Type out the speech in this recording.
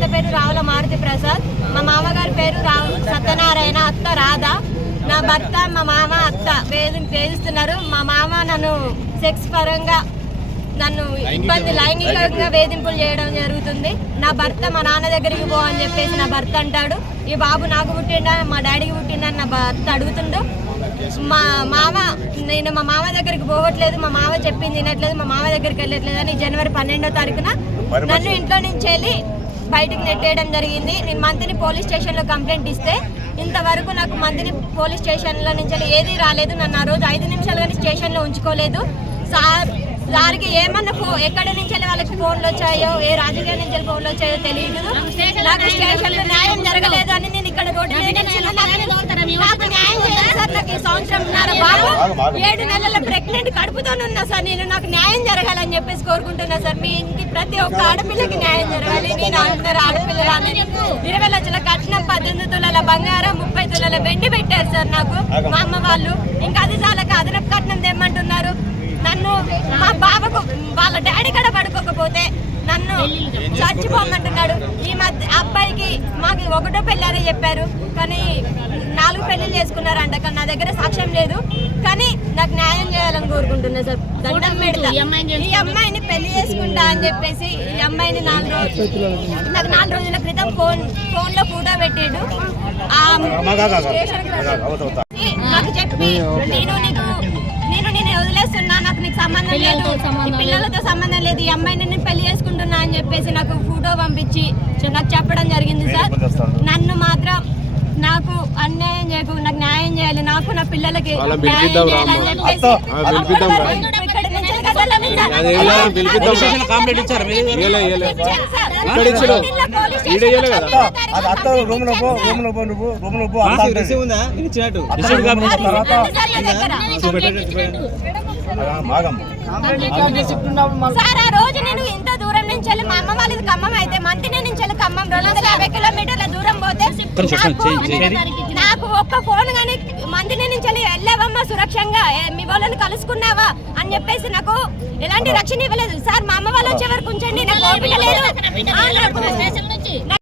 Sir మా మామగారి పేరు రా సత్యనారాయణ అత్త రాధ. నా భర్త మా మామ అత్త వేధి వేధిస్తున్నారు. మా మామ నన్ను సెక్స్ పరంగా నన్ను ఇబ్బంది లైంగికంగా వేధింపులు చేయడం జరుగుతుంది. నా భర్త మా నాన్న దగ్గరికి పో అని చెప్పేసి నా భర్త అంటాడు. ఈ బాబు నాకు పుట్టిండా? మా డాడీకి పుట్టిండా? అని నా భర్త అడుగుతుండు. మా మామ నేను మా మామ దగ్గరికి పోవట్లేదు. మా మామ చెప్పింది వినట్లేదు. మా మామ దగ్గరికి వెళ్ళట్లేదు. అని జనవరి పన్నెండో తారీఖున నన్ను ఇంట్లో నుంచి వెళ్ళి బయటకు నెట్టేయడం జరిగింది. నేను మంత్రిని పోలీస్ స్టేషన్లో కంప్లైంట్ ఇస్తే ఇంతవరకు నాకు మంత్రిని పోలీస్ స్టేషన్లో నుంచి ఏది రాలేదు. నన్ను ఆ రోజు ఐదు నిమిషాలు కానీ స్టేషన్లో ఉంచుకోలేదు. సార్ సార్కి ఏమన్నా ఫో ఎక్కడి నుంచి వాళ్ళకి ఫోన్లు వచ్చాయో ఏ రాజకీయాల నుంచి ఫోన్లు వచ్చాయో తెలియదు నాకు స్టేషన్లో న్యాయం జరగలేదు అని నేను ఇక్కడ రోడ్డు మీద నిల్చున్నా. నాకు న్యాయం చేయాలి సార్ నాకు ఈ సంవత్సరం ఉన్నారు బాబు? ఏడు నెలల ప్రెగ్నెంట్ కడుపుతోనున్నా సార్. నేను నాకు న్యాయం జరగాలని చెప్పేసి కోరుకుంటున్నా సార్. మీ ఇంటి ప్రతి ఒక్క ఆడపిల్లకి న్యాయం జరగాలి. నేను అందరు ఆడపిల్లలు ఇరవై లక్షల కట్నం పద్దెనిమిది తులాల బంగారం ముప్పై తులాల వెండి పెట్టారు సార్ నాకు. మా అమ్మ వాళ్ళు ఇంకా అది చాలక అదనపు కట్నం తెమ్మంటున్నారు. నన్ను మా బాబకు వాళ్ళ డాడీ కూడా పడుకోకపోతే నన్ను చచ్చిపోమంటున్నాడు. ఈ మధ్య అబ్బాయికి మాకు ఒకటో పెళ్ళారని చెప్పారు. కానీ నాలుగు పెళ్ళిళ్ళు చేసుకున్నారంట కానీ నా దగ్గర సాక్ష్యం లేదు. కానీ నాకు న్యాయం చేయాలని కోరుకుంటున్నా సార్. దండం పెడతా. ఈ అమ్మాయిని పెళ్ళి చేసుకుంటా అని చెప్పేసి ఈ అమ్మాయిని నాలుగు రోజులు నాకు నాలుగు రోజుల క్రితం ఫోన్ ఫోన్లో ఫోటో పెట్టాడు. నాకు చెప్పి నేను నీకు నేను నేను వదిలేస్తున్నా నాకు నీకు సంబంధం లేదు. ఈ పిల్లలతో సంబంధం లేదు. ఈ అమ్మాయిని నేను పెళ్ళి చేసుకుంటున్నా అని చెప్పేసి నాకు ఫోటో పంపించి నాకు చెప్పడం జరిగింది సార్. నన్ను మాత్రం నాకు అన్యాయం చేయకు నాకు న్యాయం చేయాలి నాకు నా పిల్లలకి న్యాయం చేయాలని. చెప్పేసి. ఇక్కడి నుంచి. అది అత్త రూమ్లో పో రూమ్లో పో నువ్వు రూమ్లో పో అత్త అంటది. అత్త లో తర్వాత సార్ నా దగ్గర. మాగమ్మ సార్ ఆ రోజు నేను ఇంత దూరం నుంచి వెళ్ళి మా అమ్మ వాళ్ళది ఖమ్మం అయితే మంతిని నుంచి వెళ్ళి ఖమ్మం రెండు వందల యాభై కిలోమీటర్ల దూరం పోతే నాకు- ఒక్క ఫోన్ కానీ మంతిని నుంచి వెళ్ళి వెళ్ళావమ్మా సురక్షంగా? మీ వాళ్ళని కలుసుకున్నావా? అని చెప్పేసి నాకు ఎలాంటి రక్షణ ఇవ్వలేదు. సార్ మా అమ్మ వాళ్ళు వచ్చే వరకు ఉంచండి. నాకు ఓపిక లేదు.